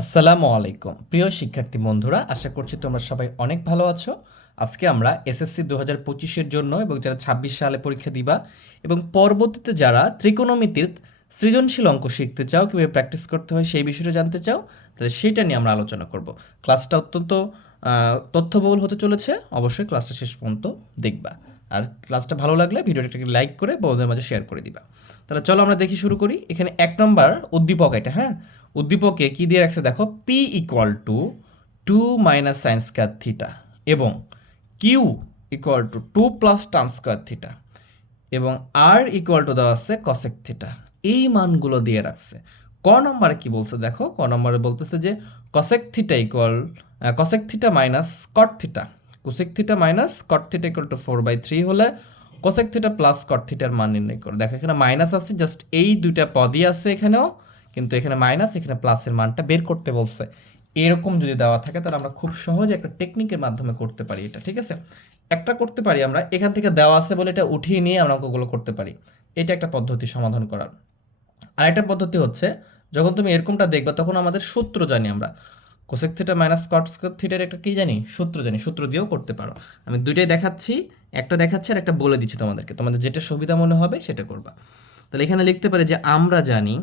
আসসালামু আলাইকুম। প্রিয় শিক্ষার্থী বন্ধুরা, আশা করছি তোমরা সবাই অনেক ভালো আছো। আজকে আমরা এসএসসি দু হাজার পঁচিশের জন্য এবং যারা ছাব্বিশ সালে পরীক্ষা দিবা এবং পরবর্তীতে যারা ত্রিকোণমিতির সৃজনশীল অঙ্ক শিখতে চাও, কীভাবে প্র্যাকটিস করতে হয় সেই বিষয়টা জানতে চাও, তাহলে সেটা নিয়ে আমরা আলোচনা করব। ক্লাসটা অত্যন্ত তথ্যবহুল হতে চলেছে। অবশ্যই ক্লাসটা শেষ পর্যন্ত দেখবা। আর ক্লাসটা ভালো লাগলে ভিডিওটাকে লাইক করে বন্ধুদের মাঝে শেয়ার করে দিবা। তাহলে চলো আমরা দেখি শুরু করি। এখানে এক নম্বর উদ্দীপক এটা হ্যাঁ? উদ্দীপকে কি দিয়ে রাখছে দেখো? P equal to two minus sine square theta এবং Q equal to two plus tan square theta এবং আর ইকুয়াল টু দেওয়া আছে কসেক থিটা এই মানগুলো দিয়ে রাখছে। ক নম্বরে কি বলছে দেখো? ক নম্বরে বলতেছে যে cosec theta equal cosec theta minus cot theta cosec theta minus cot theta equal to four by three হলে কোসেক থিটা প্লাস কট থিটার মান নির্ণয় করো। দেখো, এখানে মাইনাস আছে জাস্ট এই দুইটা পদই আছে এখানেও, কিন্তু এখানে মাইনাস এখানে প্লাসের মানটা বের করতে বলছে। এরকম যদি দেওয়া থাকে, তাহলে আমরা খুব সহজে একটা টেকনিকের মাধ্যমে করতে পারি এটা, ঠিক আছে? একটা করতে পারি আমরা, এখান থেকে দেওয়া আছে বলে এটা উঠিয়ে নিয়ে আমরা অঙ্কগুলো করতে পারি। এটা একটা পদ্ধতি সমাধান করার। আরেকটা পদ্ধতি হচ্ছে, যখন তুমি এরকমটা দেখবা, তখন আমাদের সূত্র জানি আমরা। কোসেক থিটা মাইনাস কট থিটার একটা কি জানি? সূত্র জানি, সূত্র দিয়েও করতে পারো। আমি দুইটাই দেখাচ্ছি, একটা দেখাচ্ছি আর একটা বলে দিচ্ছি তোমাদেরকে। তোমাদের যেটা সুবিধা মনে হবে সেটা করবা। তাহলে এখানে লিখতে পারি যে আমরা জানি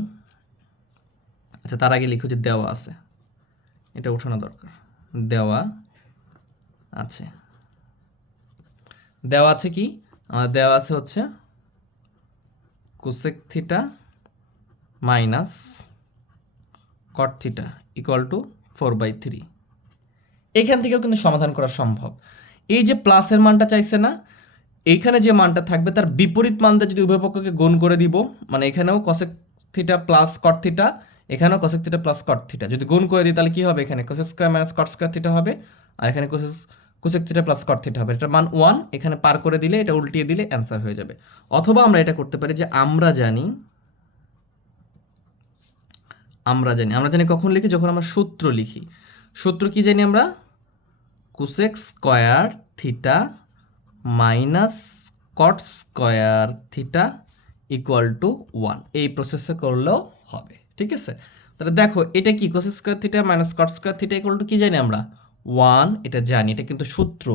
আচ্ছা তার আগে লিখো যে দেওয়া আছে। এটা উঠানো দরকার। দেওয়া আছে। দেওয়া আছে কি? আমার দেওয়া আছে হচ্ছে cosec theta minus cot theta equal to four by three. এখান থেকেও কিন্তু সমাধান করা সম্ভব। এই যে প্লাসের মানটা চাইছে না এইখানে যে মানটা থাকবে তার বিপরীত মানটা যদি উভয় পক্ষকে গুণ করে দিব মানে এখানেও cosec theta plus cot theta এখানেও cosec theta plus cot theta যদি গুণ করে দিই তাহলে কী হবে? এখানে cosec square minus cot square theta হবে, আর এখানে cosec cosec theta plus cot theta হবে। এটার মান ওয়ান এখানে পার করে দিলে, এটা উল্টিয়ে দিলে অ্যান্সার হয়ে যাবে। অথবা আমরা এটা করতে পারি যে আমরা জানি আমরা জানি। আমরা জানি কখন লিখি? যখন আমরা সূত্র লিখি। সূত্র কি জানি আমরা? Cosec square theta minus cot square theta equal to one. এই প্রসেসে করলেও হবে। ঠিক আছে? তাহলে দেখো, এটা কি? Cosec square theta minus cot square theta equal to কি জানি আমরা? ওয়ান, এটা জানি, এটা কিন্তু সূত্র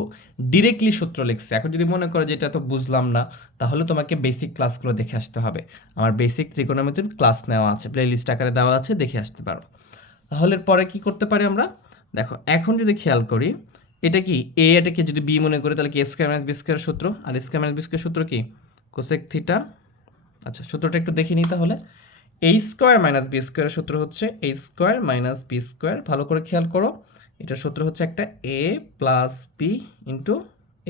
ডিরেক্টলি সূত্র লিখছে। এখন যদি মনে করো যে এটা তো বুঝলাম না, তাহলে তোমাকে বেসিক ক্লাসগুলো দেখে আসতে হবে। আমার বেসিক ত্রিকোণমিতির ক্লাস নেওয়া আছে প্লে লিস্ট আকারে দেওয়া আছে, দেখে আসতে পারো। তাহলে পরে কি করতে পারি আমরা? দেখো, এখন যদি খেয়াল করি, এটা কি? এ এটাকে যদি বি মনে করি, তাহলে কি স্কোয়ার মাইনাস বি স্কোয়ার সূত্র? আর স্কোয়ার মাইনাস বি স্কোয়ার সূত্র কি? কোসেক থিটা আচ্ছা সূত্রটা একটু দেখে নিই তাহলে। এই স্কোয়ার মাইনাস বি স্কোয়ারের সূত্র হচ্ছে এই স্কোয়ার মাইনাস বি স্কোয়ার ভালো করে খেয়াল করো। এটার সূত্র হচ্ছে একটা A plus B into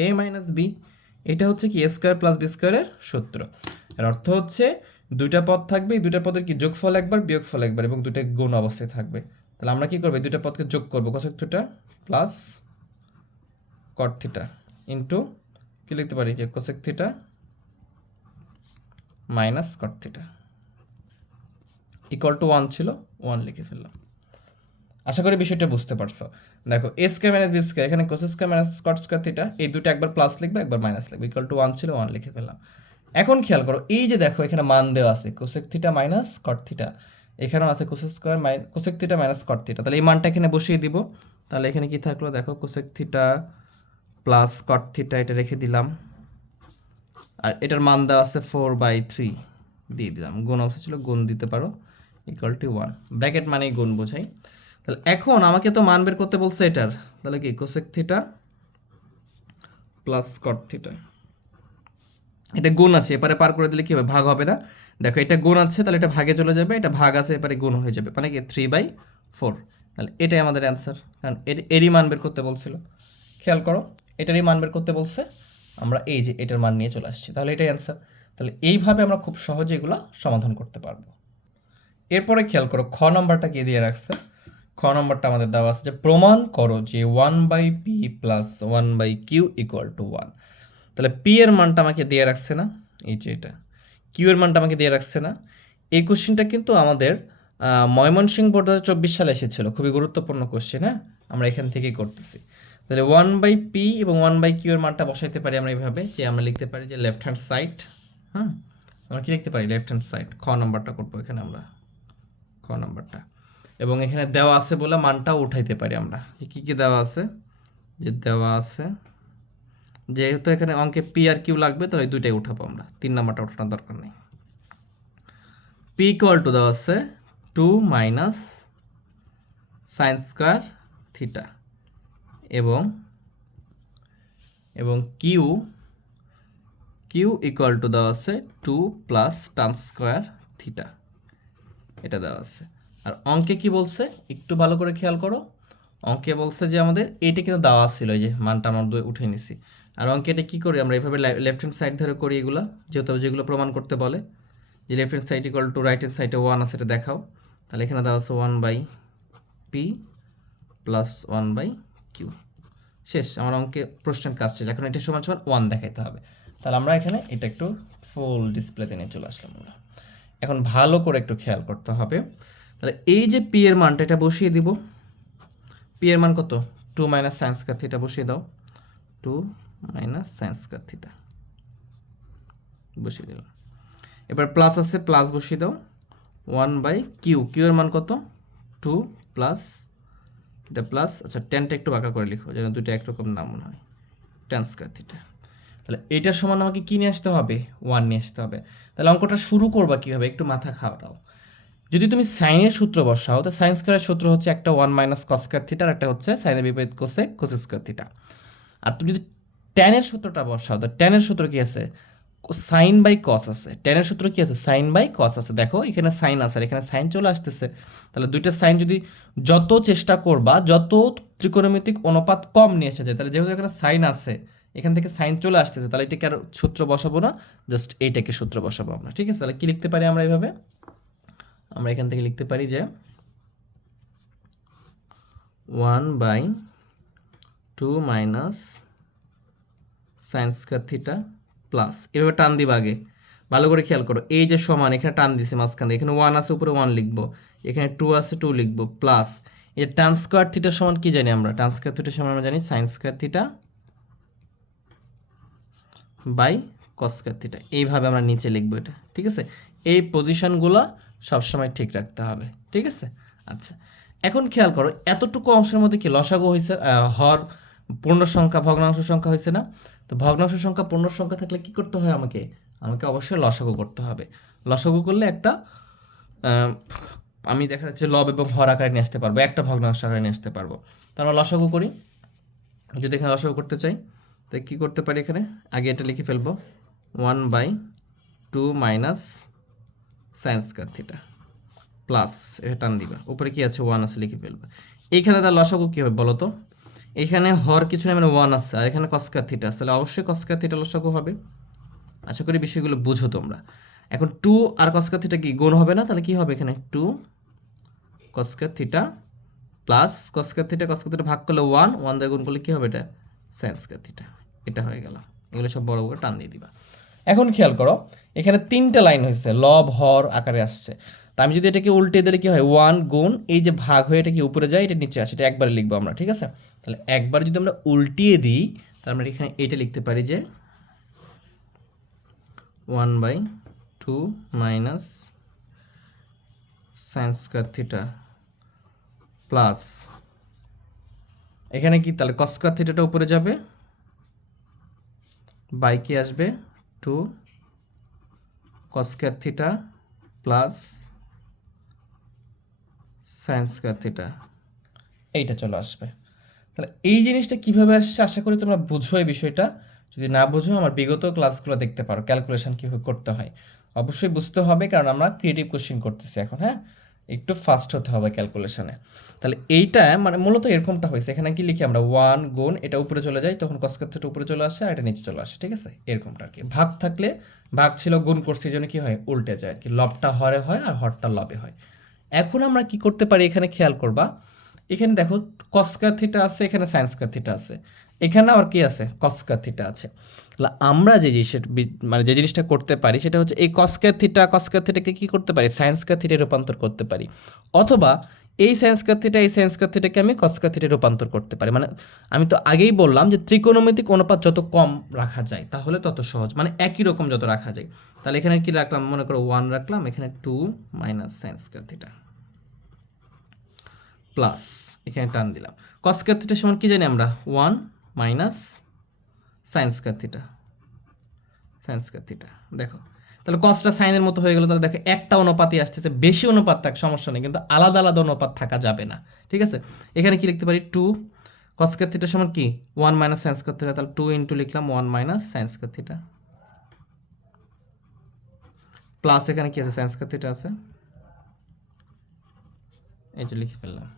A minus B এটা হচ্ছে কি এ স্কোয়ার প্লাস বি স্কোয়ারের সূত্র। এর অর্থ হচ্ছে দুইটা পদ থাকবে, এই দুইটা পদের কি যোগফল একবার, বিয়োগফল একবার এবং দুইটা গুণ অবস্থায় থাকবে। তাহলে আমরা কি করব? এই দুইটা পদকে যোগ করব। Cosec theta plus cot theta into কি লিখতে পারি? যে cosec theta minus cot theta equal to one ছিল ওয়ান লিখে ফেললাম। আশা করি বিষয়টা বুঝতে পারছ। দেখো A square minus B square এখানে cos square minus cot square theta এই দুটো একবার প্লাস লিখবে, একবার মাইনাস লিখবে ইকুয়াল টু ওয়ান ছিল ওয়ান লিখে ফেললাম। এখন খেয়াল করো, এই যে দেখো, এখানে মান দেওয়া আছে cosec theta minus cot theta এখানেও আছে cosec square my cosec theta minus cot theta তাহলে এই মানটা এখানে বসিয়ে দিব। তাহলে এখানে কি থাকল, দেখো cosec theta plus cot theta এটা রেখে দিলাম। আর এটার মান দেওয়া আছে ফোর বাই থ্রি দিয়ে দিলাম। গুণ অবস্থা ছিল, গুণ দিতে পারো ইকুয়াল টু ওয়ান ব্র্যাকেট মানেই গুণ বোঝাই। তাহলে এখন আমাকে তো মান বের করতে বলছে এটার। তাহলে কি? Cosec theta plus cot theta এটা গুণ আছে, এপারে পার করে দিলে কি হবে? ভাগ হবে না। দেখো, এটা গুণ আছে, তাহলে এটা ভাগে চলে যাবে, এটা ভাগ আছে, এপারে গুণ হয়ে যাবে। মানে কি? থ্রি বাই ফোর তাহলে এটাই আমাদের অ্যান্সার কারণ এর- এরই মান বের করতে বলছিল। খেয়াল করো, এটারই মান বের করতে বলছে। আমরা এই যে এটার মান নিয়ে চলে আসছি। তাহলে এটাই অ্যান্সার তাহলে এইভাবে আমরা খুব সহজে এগুলো সমাধান করতে পারব। এরপরে খেয়াল করো, খ নম্বরটা কে দিয়ে রাখছে? খ নম্বরটা আমাদের দেওয়া আছে যে প্রমাণ করো যে one by P plus one by Q equal to one তাহলে পি এর মানটা আমাকে দিয়ে রাখছে না, এই যে এটা। কিউ এর মানটা আমাকে দিয়ে রাখছে না। এই কোশ্চেনটা কিন্তু আমাদের ময়মনসিংহ বোর্ড দু চব্বিশ সালে এসেছিল। খুবই গুরুত্বপূর্ণ কোশ্চেন হ্যাঁ? আমরা এখান থেকেই করতেছি। তাহলে ওয়ান বাই পি এবং ওয়ান বাই কিউ এর মানটা বসাইতে পারি আমরা এইভাবে যে আমরা লিখতে পারি যে লেফট হ্যান্ড সাইড হ্যাঁ? আমরা কি লিখতে পারি? লেফট হ্যান্ড সাইড খ নম্বরটা করব এখানে আমরা। খ নম্বরটা। এবং এখানে দেওয়া আছে বলে মানটাও উঠাইতে পারি আমরা। কী কী দেওয়া আছে? যে দেওয়া আছে, যেহেতু এখানে অঙ্কে পি আর কিউ লাগবে, তাহলে দুইটাই উঠাবো আমরা। তিন নাম্বারটা উঠানোর দরকার নেই। পি ইকুয়াল টু দেওয়া আছে two minus sine square theta এবং এবং কিউ কিউ ইকুয়াল টু দেওয়া আছে two plus tan square theta এটা দেওয়া আছে। আর অঙ্কে কি বলছে? একটু ভালো করে খেয়াল করো। অঙ্কে বলছে যে আমাদের এইটা কিন্তু দেওয়া ছিল যে মানটা আমরা দুই উঠে নিছি। আর অঙ্কে এটা কী করি আমরা? এইভাবে লেফট হ্যান্ড সাইড ধরে করি এগুলো, যেহেতু যেগুলো প্রমাণ করতে বলে। যে left hand side equal to right hand সাইডে ওয়ান আছে, এটা দেখাও। তাহলে এখানে দেওয়া আছে one by P plus one by Q শেষ, আমার অঙ্কে প্রশ্নের কাজ শেষ। এখন এটা সমান সমান ওয়ান দেখাইতে হবে। তাহলে আমরা এখানে এটা একটু ফুল ডিসপ্লেতে নিয়ে চলে আসলাম আমরা। এখন ভালো করে একটু খেয়াল করতে হবে। তাহলে এই যে পি এর মানটা এটা বসিয়ে দিব। পি এর মান কত? Two minus sine square theta বসিয়ে দাও। Two minus sine square theta বসিয়ে দিলাম। এবার প্লাস আছে প্লাস বসিয়ে দাও। ওয়ান বাই কিউ কিউ এর মান কত? টু প্লাস এটা প্লাস আচ্ছা টেনটা একটু বাঁকা করে লিখো, যেন দুটো একরকম নাম মনে হয়। টেন স্কোয়ার থিটা তাহলে এটার সমান আমাকে কী নিয়ে আসতে হবে? ওয়ান নিয়ে আসতে হবে। তাহলে অঙ্কটা শুরু করবা কীভাবে? একটু মাথা খাওয়াটাও যদি তুমি সাইনের সূত্র বসাও, তো সাইন স্কোয়ারের সূত্র হচ্ছে একটা one minus cos square theta আর একটা হচ্ছে সাইনের বিপরীত কোসে কোস স্কোয়ার থিটা। আর তুমি যদি ট্যানের সূত্রটা বসাও, তো ট্যানের সূত্র কি আছে? সাইন বাই কস আছে। ট্যানের সূত্র কি আছে? সাইন বাই কস আছে। দেখো, এখানে সাইন আছে আর এখানে সাইন চলে আসতেছে। তাহলে দুইটা সাইন যদি যত চেষ্টা করবা, যত ত্রিকোণমিতিক অনুপাত কম নিয়ে এসে যায়, তাহলে যেহেতু এখানে সাইন আছে, এখান থেকে সাইন চলে আসতেছে, তাহলে এটাকে আর সূত্র বসাবো না জাস্ট এইটাকে সূত্র বসাবো আমরা। ঠিক আছে? তাহলে কি লিখতে পারি আমরা এইভাবে আমরা এখান থেকে লিখতে পারি যে one by two minus sine square theta plus. এভাবে টান দিব আগে। ভালো করে খেয়াল করো। এই যে সমান, এখানে টান দিছে মাঝখান দিয়ে। এখানে ওয়ান আছে, উপরে ওয়ান লিখব। এখানে টু আছে, টু লিখব, প্লাস। এই টান স্কোয়ার থিটার সমান কি জানি আমরা? টান স্কোয়ার থিটার সমান আমরা জানি sine square theta by cos square theta এইভাবে আমরা নিচে লিখব এটা। ঠিক আছে? এই পজিশনগুলো সবসময় ঠিক রাখতে হবে, ঠিক আছে? আচ্ছা এখন খেয়াল করো, এতটুকু অংশের মধ্যে কি লসাগু হয়েছে হর পূর্ণ সংখ্যা, ভগ্নাংশ সংখ্যা হয়েছে না? তো ভগ্নাংশ সংখ্যা, পূর্ণ সংখ্যা থাকলে কি করতে হয় আমাকে? আমাকে অবশ্যই লসাগু করতে হবে। লসাগু করলে একটা আমি দেখা যাচ্ছে লব এবং হর আকারে নিয়ে আসতে পারব, একটা ভগ্নাংশ আকারে নিয়ে আসতে পারব। তো আমরা লসাগু করি। যদি এখানে লসাগু করতে চাই তো কী করতে পারি এখানে? আগে এটা লিখে ফেলব। One by two minus sine square theta. Plus এটা টান দিবা। উপরে কি আছে? ওয়ান আছে, লিখে ফেলবা। এইখানে তার লসাগু কী হবে বলো তো? এখানে হর কিছু না মানে ওয়ান আছে। আর এখানে কস্কার থিটা আছে। তাহলে অবশ্যই কস্কার থিটা লসাগু হবে। আশা করি বিষয়গুলো বুঝো তোমরা। এখন টু আর কস্কার থিটা কি গুণ হবে না? তাহলে কি হবে এখানে? Two cos square theta plus cos square theta cos square theta ভাগ করলে ওয়ান ওয়ান দিয়ে গুণ করলে কী হবে এটা? Sine square theta. এটা হয়ে গেল। এগুলো সব বড় করে টান দিয়ে দিবা। এখন খেয়াল করো, এখানে তিনটা লাইন হয়েছে, লব, হর, আকারে আসছে। তা আমি যদি এটাকে উল্টে দিলে কি হয়? ওয়ান গুণ, এই যে ভাগ হয়ে এটা কি উপরে যায়? এটা নিচে আসে, এটা একবারে লিখব আমরা, ঠিক আছে? তাহলে একবার যদি আমরা উল্টিয়ে দিই, তাহলে আমরা এখানে এটা লিখতে পারি যে one by two minus sine theta plus, এখানে কি? তাহলে কস স্কোয়ার থিটাটা উপরে যাবে বাইকে আসবে? Two cos square theta plus sine theta এইটা চলে আসবে। তাহলে এই জিনিসটা কীভাবে আসছে আশা করি তোমরা বুঝো এই বিষয়টা। যদি না বুঝো, আমার বিগত ক্লাসগুলো দেখতে পারো। ক্যালকুলেশন কীভাবে করতে হয়। অবশ্যই বুঝতে হবে, কারণ আমরা ক্রিয়েটিভ কোশ্চিন করতেছি এখন হ্যাঁ? একটু ফাস্ট হতে হবে ক্যালকুলেশনে তাহলে এইটা মানে মূলত এরকমটা হয়েছে। এখানে কি লিখি আমরা? ওয়ান গুণ, এটা উপরে চলে যায়, তখন কসকথটা উপরে চলে আসে আর এটা নিচে চলে আসে, ঠিক আছে? এরকমটা আর কি ভাগ থাকলে ভাগ ছিল গুণ করছে, এই জন্য কি হয়? উল্টে যায় আর কি লবটা হরে হয় আর হরটা লবে হয়। এখন আমরা কি করতে পারি? এখানে খেয়াল করবা। এখানে দেখো কস্কার থিটা আছে, এখানে সায়েন্স থিটা আছে। এখানে আবার কি আছে? কস্কার থিটা আছে। তাহলে আমরা যে জিনিসটা মানে যে জিনিসটা করতে পারি, সেটা হচ্ছে এই কস্কার থিটা কস্কার থিটাকে কি করতে পারি? সায়েন্স কার থিটে রূপান্তর করতে পারি। অথবা এই সায়েন্স কার থিটা এই সায়েন্স কার থিটাকে আমি কস্কার থিটে রূপান্তর করতে পারি। মানে আমি তো আগেই বললাম যে ত্রিকোণমিতিক অনুপাত যত কম রাখা যায়, তাহলে তত সহজ। মানে একই রকম যত রাখা যায়। তাহলে এখানে কি রাখলাম? মনে করো ওয়ান রাখলাম, এখানে two minus sine square theta plus এখানে টান দিলাম। কস স্কোয়ার থিটা সমান কি জানি আমরা? One minus sine square theta. Sine square theta, দেখো। তাহলে কসটা সাইনের মতো হয়ে গেল, তাহলে দেখো একটা অনুপাতই আসতেছে, বেশি অনুপাত থাক, সমস্যা নেই, কিন্তু আলাদা আলাদা অনুপাত থাকা যাবে না, ঠিক আছে? এখানে কি লিখতে পারি? টু কস স্কোয়ার থিটা সমান কি? One minus sine square theta, তাহলে টু ইন্টু লিখলাম one minus sine square theta. Plus এখানে কি আছে? সাইন স্কোয়ার থিটা আছে। এটা লিখে ফেললাম,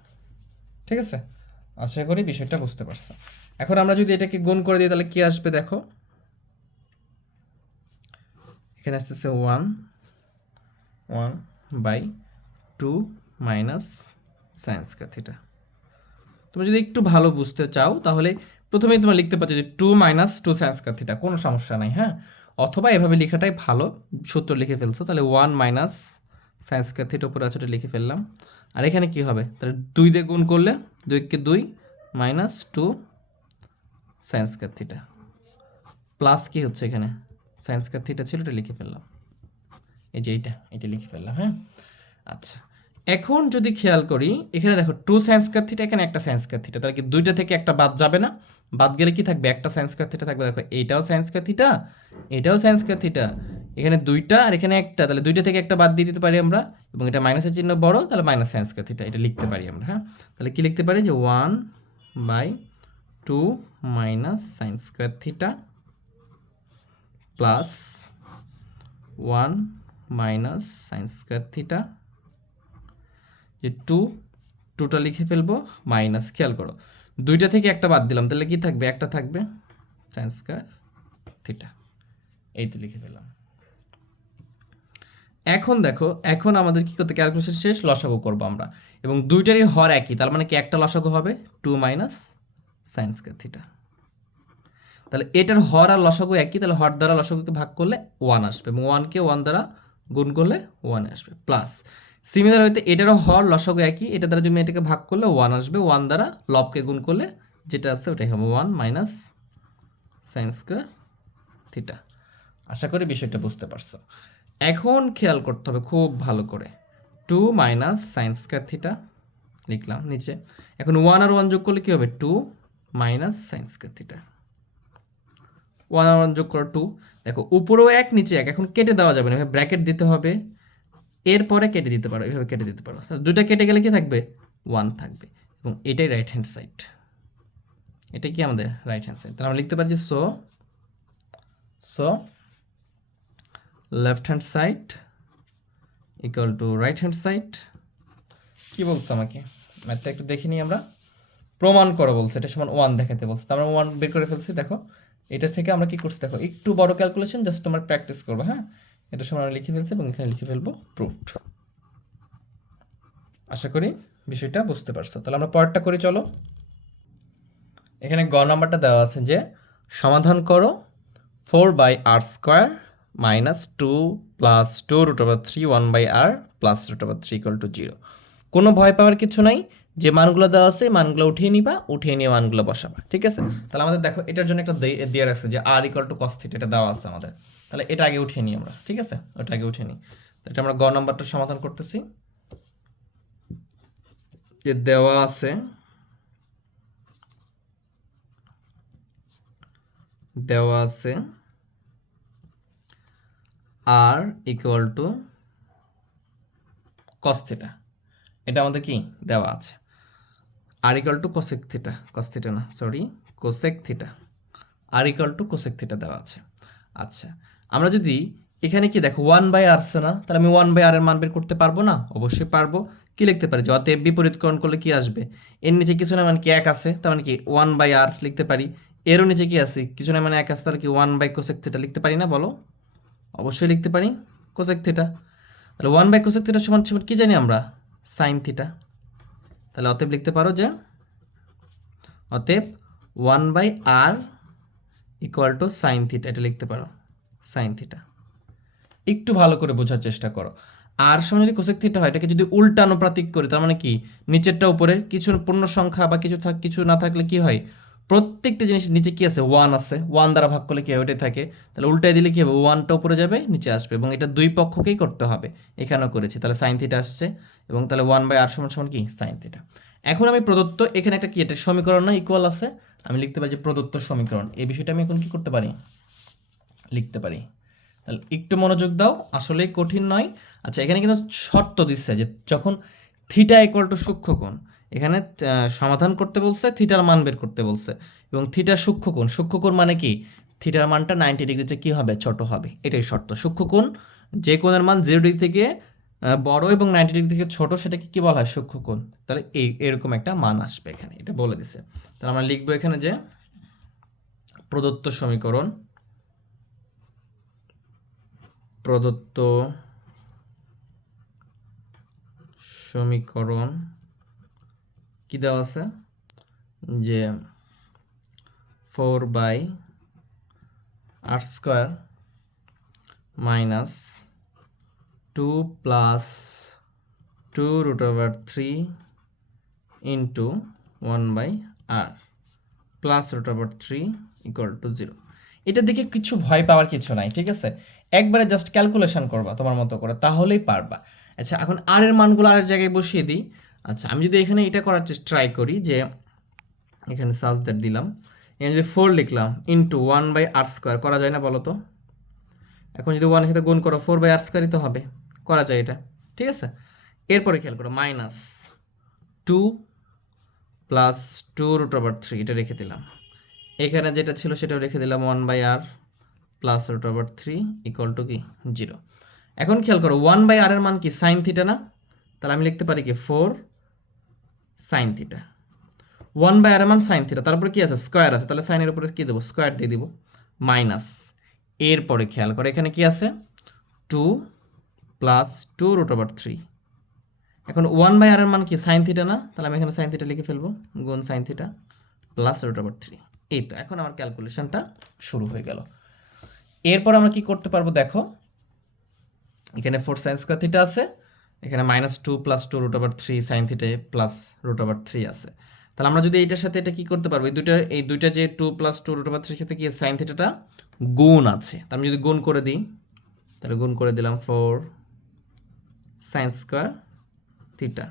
ঠিক আছে? আশা করি বিষয়টা বুঝতে পারছ। এখন আমরা যদি এটাকে গুণ করে দিই, তাহলে কি আসবে দেখো? এখানে আসতেছে one one by two minus sine theta তুমি যদি একটু ভালো বুঝতে চাও, তাহলে প্রথমেই তোমার লিখতে পারছ যে two minus two sine theta কোনো সমস্যা নাই হ্যাঁ? অথবা এভাবে লেখাটাই ভালো, সূত্র লিখে ফেলছো, তাহলে ওয়ান মাইনাস সায়েন্স থিটা উপরে আছে ওটা লিখে ফেললাম। আর এখানে কি হবে? তাহলে দুই দিয়ে গুণ করলে দুইকে দুই minus two sine theta plus কি হচ্ছে এখানে? সায়েন্স কার থিটা ছিল, এটা লিখে ফেললাম। এই যে এইটা এটা লিখে ফেললাম হ্যাঁ? আচ্ছা। এখন যদি খেয়াল করি, এখানে দেখো টু সায়েন্স কার থিটা এখানে একটা সায়েন্স কার থিটা তাহলে কি দুইটা থেকে একটা বাদ যাবে না? বাদ গেলে কি থাকবে? একটা সায়েন্স কার থিটা থাকবে। দেখো, এইটাও সায়েন্স কার থিটা এটাও সায়েন্স কার থিটা এখানে দুইটা আর এখানে একটা। তাহলে দুইটা থেকে একটা বাদ দিয়ে দিতে পারি আমরা। এবং এটা মাইনাসের চিহ্ন বড়, তাহলে মাইনাস সায়েন্স কার থিটা এটা লিখতে পারি আমরা হ্যাঁ? তাহলে কি লিখতে পারি? যে one by two minus sine square theta plus one minus sine square theta. যে টু, টুটা লিখে ফেলব, মাইনাস খেয়াল করো। দুইটা থেকে একটা বাদ দিলাম, তাহলে কি থাকবে? একটা থাকবে সাইন স্কোয়ার থিটা। এই তো লিখে ফেললাম। এখন দেখো, এখন আমাদের কি করতে ক্যালকুলেশন শেষ, লসাগু করব আমরা। এবং দুইটারই হর একই, তার মানে কি একটা লসাগু হবে? Two minus sine square theta তাহলে এটার হর আর লসাগু একই, তাহলে হর দ্বারা লসাগুকে ভাগ করলে ওয়ান আসবে এবং ওয়ানকে ওয়ান দ্বারা গুণ করলে ওয়ান আসবে। প্লাস সিমিলার হইতে এটারও হর, লসাগু একই, এটা দ্বারা যদি এটাকে ভাগ করলে ওয়ান আসবে ওয়ান দ্বারা লবকে গুণ করলে যেটা আছে ওটাই হবে one minus sine square theta আশা করি বিষয়টা বুঝতে পারছ। এখন খেয়াল করতে হবে খুব ভালো করে। Two minus sine square theta লিখলাম নিচে। এখন ওয়ান আর ওয়ান যোগ করলে কী হবে? Two minus sine square theta one one যোগ করো টু দেখো, উপরেও এক, নিচে এক। এখন কেটে দেওয়া যাবে না। এভাবে ব্র্যাকেট দিতে হবে। এরপরে কেটে দিতে পারো। এভাবে কেটে দিতে পারো। দুইটা কেটে গেলে কি থাকবে? ওয়ান থাকবে। এবং এটাই রাইট হ্যান্ড সাইড এটা কি আমাদের রাইট হ্যান্ড সাইড তাহলে আমরা লিখতে পারি যে so so left hand side equal to right hand side কি বলছে আমাকে? ম্যাথটা একটু দেখে নিই আমরা। প্রমাণ করো বলছে, এটা সমান ওয়ান দেখাতে বলছে। আমরা ওয়ান বের করে ফেলছি, দেখো। এটা থেকে আমরা কি করছি, দেখো, একটু বড় ক্যালকুলেশন জাস্ট তোমার প্র্যাকটিস করব হ্যাঁ? এটা সময় আমরা লিখে ফেলছি এবং এখানে লিখে ফেলব প্রুফড আশা করি বিষয়টা বুঝতে পারছ। তাহলে আমরা পরেরটা করি, চলো। এখানে গ নাম্বারটা দেওয়া আছে যে, সমাধান করো four by R square minus two plus two root over three one by R plus root over three equal to zero কোনো ভয় পাওয়ার কিছু নাই। যে মানগুলো দেওয়া আছে এই মানগুলো উঠিয়ে নিবা উঠিয়ে নিয়ে মানগুলো বসাবা ঠিক আছে? তাহলে আমাদের দেখো এটার জন্য একটা দিয়ে রাখছে যে R equal to cos theta এটা দেওয়া আছে আমাদের। তাহলে এটা আগে উঠিয়ে নিই আমরা ঠিক আছে? ওটা আগে উঠিয়ে নিই। এটা আমরা গ নাম্বারটা সমাধান করতেছি। যে দেওয়া আছে। দেওয়া আছে R equal to cos theta এটা আমাদের কি? দেওয়া আছে। R equal to cosec theta cos theta না sorry cosec theta R equal to cosec theta দেওয়া আছে। আচ্ছা আমরা যদি এখানে কি দেখো ওয়ান বাই আর না, তাহলে আমি ওয়ান বাই আর এর মান বের করতে পারব না? অবশ্যই পারব। কি লিখতে পারি? অতএব বিপরীতকরণ করলে কি আসবে? এর নিচে কিছু না মানে কি এক আছে, তার মানে কি ওয়ান বাই আর লিখতে পারি। এরও নিচে কি আছে? কিছু না মানে এক আছে, তাহলে কি ওয়ান বাই কোসেক থিটা লিখতে পারি না বলো? অবশ্যই লিখতে পারি। কোসেক থিটা তাহলে ওয়ান বাই কোসেক থিটা সমান সমান কি জানি আমরা? সাইন থিটা তাহলে অতএব লিখতে পারো যে অতএব one by r equal to sine theta, এটা লিখতে পারো, সাইন থিটা। একটু ভালো করে বোঝার চেষ্টা করো। আর সময় যদি কোসেক থিটা হয়, এটাকে যদি উল্টানুপ্রাতিক করি, তার মানে কি? নিচেরটা উপরে, কিছু পূর্ণ সংখ্যা বা কিছু থাক, কিছু না থাকলে কি হয়? প্রত্যেকটা জিনিস নিচে কি আছে? ওয়ান আছে। ওয়ান দ্বারা ভাগ করলে কি হয়? ওটাই থাকে। তাহলে উল্টায় দিলে কি হবে? ওয়ানটা উপরে যাবে, নিচে আসবে। এবং এটা দুই পক্ষকেই করতে হবে। এখানেও করেছি। তাহলে সাইন থিটা আসছে। এবং তাহলে ওয়ান বাই আর সমান সমান কি? সাইন থিটা এখন আমি প্রদত্ত, এখানে একটা কি, এটা সমীকরণ না ইকুয়াল আছে? আমি লিখতে পারি যে প্রদত্ত সমীকরণ। এই বিষয়টা আমি এখন কি করতে পারি? লিখতে পারি। তাহলে একটু মনোযোগ দাও, আসলেই কঠিন নয়। আচ্ছা এখানে কিন্তু শর্ত দিচ্ছে যে যখন থিটা ইকুয়াল টু সূক্ষ্মকোণ এখানে সমাধান করতে বলছে থিটার মান বের করতে বলছে। এবং থিটার সূক্ষ্মকোণ সূক্ষ্মকোণ মানে কি? থিটার মানটা নাইনটি ডিগ্রিতে কী হবে? ছোট হবে। এটাই শর্ত। সূক্ষ্মকোণ যে কোণের মান জিরো ডিগ্রি থেকে বড় এবং নাইনটি ডিগ্রি থেকে ছোট সেটাকে কী বলা হয়? সূক্ষ্মকোণ। তাহলে এই এরকম একটা মান আসবে এখানে, এটা বলে দিছে। তাহলে আমরা লিখব এখানে যে প্রদত্ত সমীকরণ প্রদত্ত সমীকরণ কি দেওয়া আছে? যে four by r square minus two plus two root over three into one by r plus root over three equal to zero এটা দেখে কিছু ভয় পাওয়ার কিছু নাই, ঠিক আছে? একবারে জাস্ট ক্যালকুলেশন করবা তোমার মতো করে, তাহলেই পারবা। আচ্ছা এখন আর এর মানগুলো আর জায়গায় বসিয়ে দিই। আচ্ছা আমি যদি এখানে এটা করার ট্রাই করি যে এখানে সাজ দ্যাট দিলাম। এখানে যদি ফোর লিখলাম into one by r square করা যায় না বলো তো? এখন যদি ওয়ানের সাথে গুণ করো ফোর বাই আর স্কোয়ারই তো হবে। করা যায় এটা, ঠিক আছে? এরপরে খেয়াল করো minus two plus two root over three এটা রেখে দিলাম। এখানে যেটা ছিল সেটাও রেখে দিলাম one by r plus root over three equal to কি? জিরো এখন খেয়াল করো ওয়ান বাই আর এর মান কি সাইন থিটা না? তাহলে আমি লিখতে পারি কি four sine theta one by r মান সাইন থিটা তারপরে কি আছে? স্কোয়ার আছে। তাহলে সাইনের উপরে কি দেবো? স্কোয়ার দিয়ে দিব। মাইনাস এরপরে খেয়াল করো, এখানে কি আছে? Two plus two root over three এখন ওয়ান বাই আর মান কি? সাইন থিটা না? তাহলে আমি এখানে সাইন থিটা লিখে ফেলব। গুণ sine theta plus root over three এই তো এখন আমার ক্যালকুলেশনটা শুরু হয়ে গেল। এরপর আমরা কি করতে পারব দেখো? এখানে ফোর সাইন স্কোয়ার থিটা আছে। এখানে minus two plus two root over three sine theta plus root over three আছে। তাহলে আমরা যদি এইটার সাথে এটা কি করতে পারব? এই দুইটা এই দুইটা যে two plus two root over থ্রির সাথে কি সাইন থিটাটা গুণ আছে। তা আমি যদি গুণ করে দিই, তাহলে গুণ করে দিলাম four sine square theta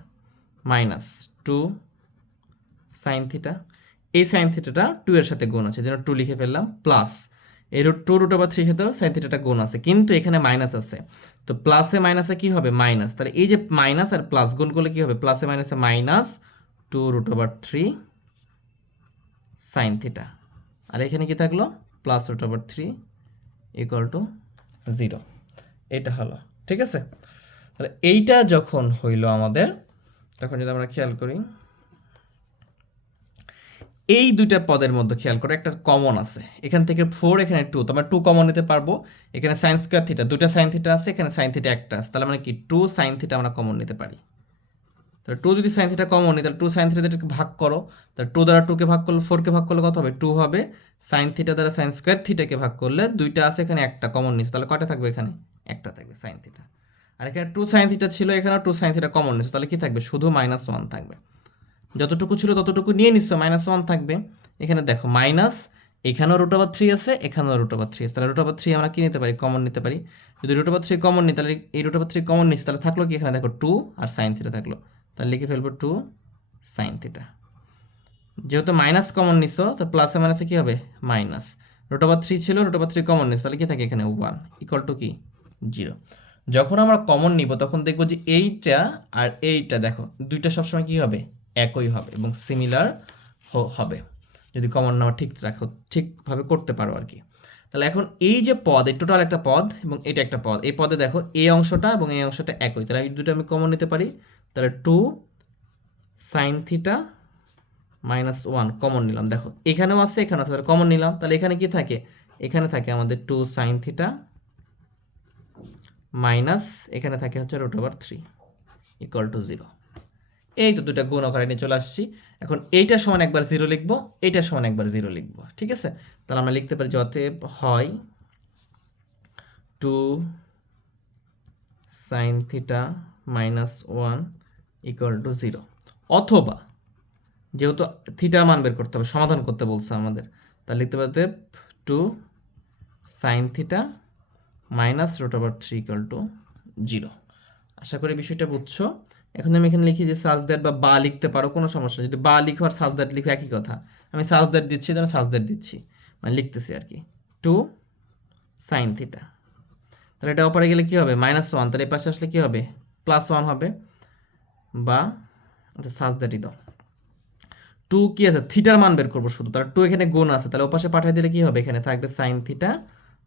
minus two sine theta এই সাইন থিটাটা টু এর সাথে গুণ আছে যেন টু লিখে ফেললাম প্লাস এই root two root over three সাথেও সাইন থিটাটা গুণ আছে, কিন্তু এখানে মাইনাস আছে। তো প্লাসে মাইনাসে কি হবে? মাইনাস তাহলে এই যে মাইনাস আর প্লাস গুণ করলে কি হবে? প্লাসে মাইনাসে minus two root over three sine theta আর এখানে কি থাকল? Plus root over three equal to zero এটা হলো, ঠিক আছে? তাহলে এইটা যখন হইল আমাদের, তখন যদি আমরা খেয়াল করি, এই দুইটা পদের মধ্যে খেয়াল করে একটা কমন আছে। এখান থেকে ফোর এখানে টু তো আমরা টু কমন নিতে পারব। এখানে সাইন স্কোয়ার থিটা দুইটা সাইন থিটা আছে, এখানে সাইন থিটা একটা আছে। তাহলে মানে কি টু সাইন থিটা আমরা কমন নিতে পারি। তাহলে টু যদি সাইন থিটা কমন নিই, তাহলে টু সাইন থিটা ভাগ করো। তাহলে টু দ্বারা টুকে ভাগ করলে ফোরকে ভাগ করলে কত হবে? টু হবে। সাইন থিটা দ্বারা সাইন স্কোয়ার থিটাকে ভাগ করলে দুইটা আছে, এখানে একটা কমন নিচ্ছে। তাহলে কয়টা থাকবে এখানে? একটা থাকবে সাইন থিটা আর এখানে টু সাইন থিটা ছিল এখানে টু সাইন থিটা কমন নিচ্ছে তাহলে কি থাকবে? শুধু মাইনাস ওয়ান থাকবে। যতটুকু ছিল ততটুকু নিয়ে নিচ্ছে মাইনাস ওয়ান থাকবে। এখানে দেখো মাইনাস এখানেও রুট ওভার থ্রি আছে, এখানেও রুট ওভার থ্রি আছে। তাহলে রুট ওভার থ্রি আমরা কি নিতে পারি? কমন নিতে পারি। যদি রুট ওভার থ্রি কমন নিই, তাহলে এই রুট ওভার থ্রি কমন নিচ্ছি, তাহলে থাকল কি? এখানে দেখো টু আর সাইন থিটা থাকল। তাহলে লিখে ফেলব টু সাইন থিটা যেহেতু মাইনাস কমন নিছো, তো প্লাসে মাইনাসে কী হবে? মাইনাস রুট ওভার থ্রি ছিল রুট ওভার থ্রি কমন নিচ্ছে, তাহলে কী থাকে? এখানে ওয়ান ইকুয়াল টু কি? জিরো যখন আমরা কমন নিব, তখন দেখব যে এইটা আর এইটা, দেখো, দুইটা সবসময় কি হবে? একই হবে এবং সিমিলার হবে। যদি কমন নাম্বার ঠিক রাখো, ঠিকভাবে করতে পারো আর কি। তাহলে এখন এই যে পদ, এই টোটাল একটা পদ এবং এটা একটা পদ, এই পদে দেখো এই অংশটা এবং এই অংশটা একই। তাহলে এই দুটো আমি কমন নিতে পারি, তাহলে two sine theta minus one common নিলাম। দেখো, এখানেও আছে এখানেও আছে। তাহলে কমন নিলাম। তাহলে এখানে কি থাকে? এখানে থাকে আমাদের টু সাইন থিটা মাইনাস এখানে থাকে হচ্ছে root over three equal to zero এই তো দুটা গুণ আকারে চলে আসছি। এখন এইটা সমান একবার জিরো লিখব, এইটা সমান একবার জিরো লিখব, ঠিক আছে? তাহলে আমরা লিখতে পারি অতএব হয় two sine theta minus one equal to zero অথবা যেহেতু থিটার মান বের করতে হবে, সমাধান করতে বলছে আমাদের, তাহলে লিখতে পারতে two sine theta minus root over three equal to zero আশা করি বিষয়টা বুঝছ। এখন আমি এখানে লিখি যে সাজ দ্যাট বা বা লিখতে পারো, কোনো সমস্যা। যদি বা লিখো আর সাজ দ্যাট লিখো, একই কথা। আমি সাজ দ্যাট দিচ্ছি যেন সাজ দ্যাট দিচ্ছি। মানে লিখতেছি আর কি। টু সাইন থিটা তাহলে এটা অপরে গেলে কী হবে? মাইনাস ওয়ান তাহলে এই পাশে আসলে কী হবে? প্লাস ওয়ান হবে। বা আচ্ছা সাজ দ্যাটই দাও। টু কি আছে? থিটার মান বের করব শুধু। তাহলে টু এখানে গুণ আছে। তাহলে ওপাশে পাঠিয়ে দিলে কি হবে? এখানে থাকবে সাইন থিটা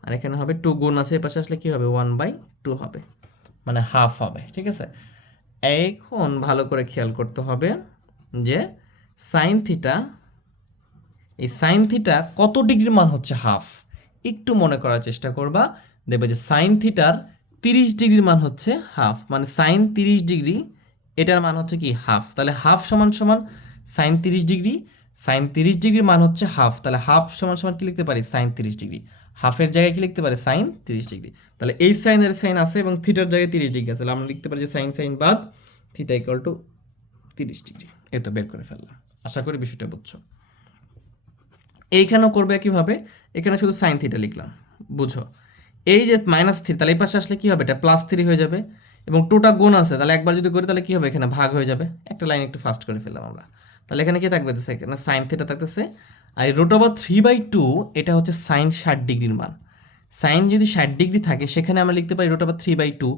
আর এখানে হবে টু গুণ আছে এপাশে আসলে কি হবে? ওয়ান বাই টু হবে। মানে হাফ হবে, ঠিক আছে? এখন ভালো করে খেয়াল করতে হবে যে সাইন থিটা এই সাইন থিটা কত ডিগ্রির মান হচ্ছে হাফ একটু মনে করার চেষ্টা করবা। দেখবে যে সাইন থিটার তিরিশ ডিগ্রির মান হচ্ছে হাফ মানে সাইন তিরিশ ডিগ্রি এটার মান হচ্ছে কি? হাফ তাহলে হাফ সমান সমান সাইন তিরিশ ডিগ্রি সাইন তিরিশ ডিগ্রির মান হচ্ছে হাফ তাহলে হাফ সমান সমান কি লিখতে পারি? সাইন তিরিশ ডিগ্রি হাফের জায়গায় কি লিখতে পারে? সাইন তিরিশ ডিগ্রি। তাহলে এই সাইনের সাইন আছে এবং থিটার জায়গায় তিরিশ ডিগ্রি আছে। তাহলে আমরা লিখতে পারি যে সাইন সাইন বাদ থিটা ইকুয়াল টু তিরিশ ডিগ্রি। এই তো বের করে ফেললাম। আশা করি বিষয়টা বুঝছ। এইখানেও করবে একইভাবে এখানে শুধু সাইন থিটা লিখলাম। বুঝো? এই যে মাইনাস থ্রি তাহলে এই পাশে আসলে কী হবে? এটা প্লাস থ্রি হয়ে যাবে এবং টোটা গুণ আছে। তাহলে একবার যদি করি, তাহলে কী হবে? এখানে ভাগ হয়ে যাবে। একটা লাইন একটু ফাস্ট করে ফেললাম আমরা। তাহলে এখানে কি থাকবে? এখানে সাইন থিটা থাকতেছে। আর root over three by two এটা হচ্ছে সাইন ষাট ডিগ্রির মান। সাইন যদি ষাট ডিগ্রি থাকে, সেখানে আমরা লিখতে পারি root over three by two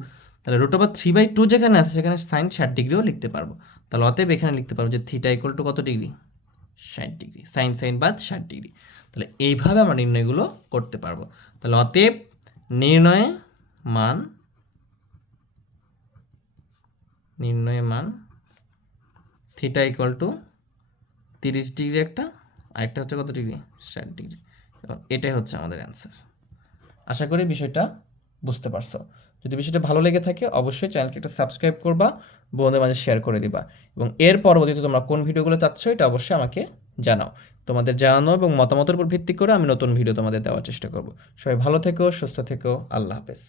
তাহলে root over three by two যেখানে আছে, সেখানে সাইন ষাট ডিগ্রিও লিখতে পারব। তাহলে অতএব এখানে লিখতে পারব যে থিটা ইকুয়াল টু কত ডিগ্রি ষাট ডিগ্রি সাইন সাইন বাদ ষাট ডিগ্রি তাহলে এইভাবে আমরা নির্ণয়গুলো করতে পারব। তাহলে অতএব নির্ণয়ে মান নির্ণয়ে মান থিটা ইকুয়াল টু তিরিশ ডিগ্রি একটা আরেকটা হচ্ছে কত ডিগ্রি? ষাট ডিগ্রি। এটাই হচ্ছে আমাদের অ্যান্সার আশা করি বিষয়টা বুঝতে পারছ। যদি বিষয়টা ভালো লেগে থাকে, অবশ্যই চ্যানেলকে একটা সাবস্ক্রাইব করবা, বন্ধুদের মাঝে শেয়ার করে দিবা। এবং এর পরবর্তীতে তোমরা কোন ভিডিওগুলো চাচ্ছ, এটা অবশ্যই আমাকে জানাও। তোমাদের জানানো এবং মতামতের উপর ভিত্তি করে আমি নতুন ভিডিও তোমাদের দেওয়ার চেষ্টা করব। সবাই ভালো থেকো, সুস্থ থেকো, আল্লাহ হাফেজ।